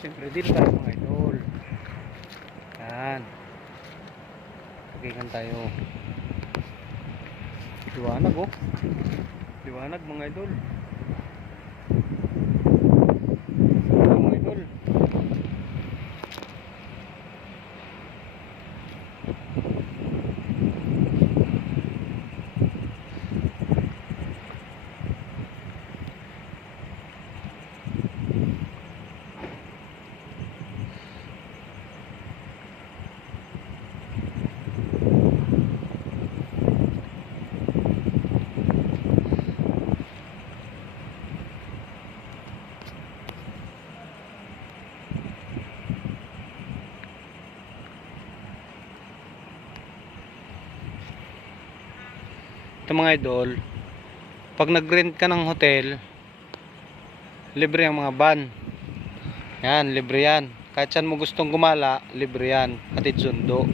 Siyempre dito tayo mga idol. Yan. Pagigan tayo. Liwanag oh. Liwanag mga idol. Mga idol. Ito mga idol, pag nag-rent ka ng hotel, libre ang mga van. Yan, libre yan. Kahit saan mo gustong gumala, libre yan. Hatid sundo.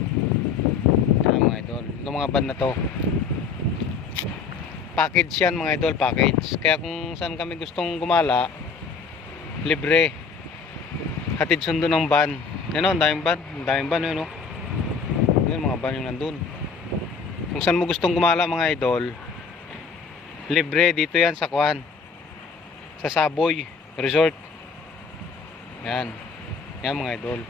Yan mga idol. Itong mga van na to, package yan mga idol, package. Kaya kung saan kami gustong gumala, libre. Hatid sundo ng van. Yan o, ang daming van. Ang daming van yun o. Yan, mga van yung nandun. Kung saan mo gustong gumala mga idol, libre dito yan sa Kuan, sa Saboy Resort. Yan. Yan mga idol.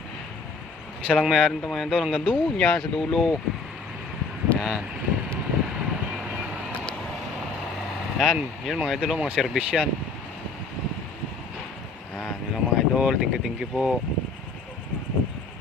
Isa lang may-ari nito mga idol, hanggang doon yan sa dulo. Yan. Yan, yun mga idol, mga service yan. Yan, yun lang mga idol. Thank you po.